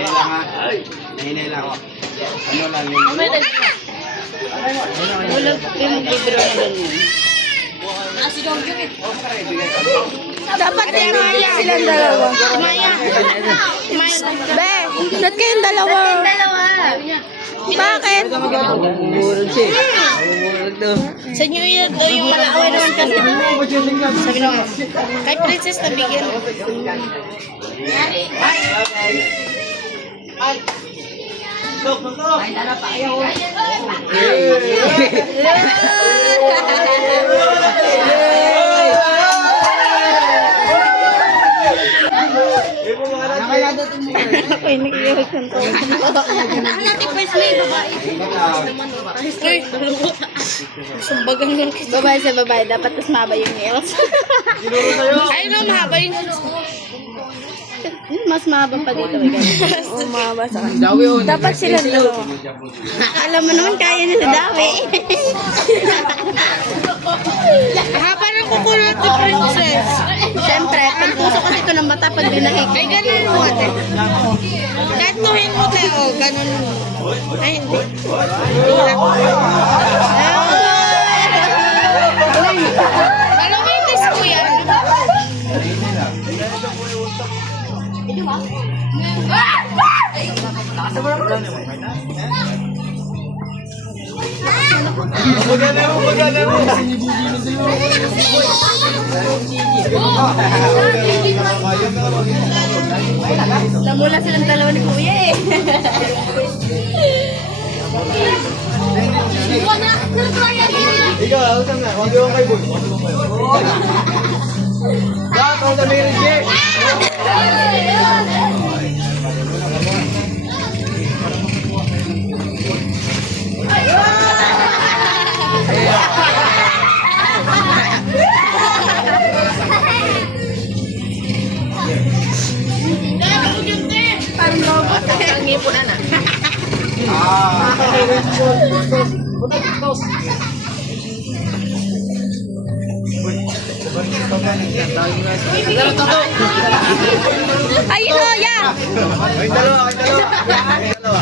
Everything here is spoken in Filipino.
Nahinay lang ako. Ano lang yun? Wala kayo magbibiro na ganyan. Dapat tumaya silang dalawa. Tumaya. Be, ba't kayong dalawa? Bakit? Murag siya. Murag daw. Sa New Year daw yung malaway naman kasi. Sabi naman, kay Princess na bigyan. Ako yung nag-iwas ng to. Ang natin first may babae. Uy, sumbagang lang kita. Babae sa babae, dapat mas mahaba yung nails. Ay no, mahaba yung mas mahaba pa dito. Oo, mahaba sa kanya. Dapat sila dalawa. Alam mo naman, kaya nila Dawi. Haba ng kuko natin, Princess. Siyempre, pag pusok ka dito ng mata, pag binahig. Ay, ganun mo ate. Kantuhin mo tayo, ganun mo. Ay, hindi. Parang may test ko yan. Maganda mo. Namula silang dalawa ni Kuya eh. Ikaw, usap na. Huwag yung kay Boy. Lahat ako sa Mary J. Parang robot. Ang ngipunan na. Ay, oh, yeah. Ay, dalawa. Ay, dalawa.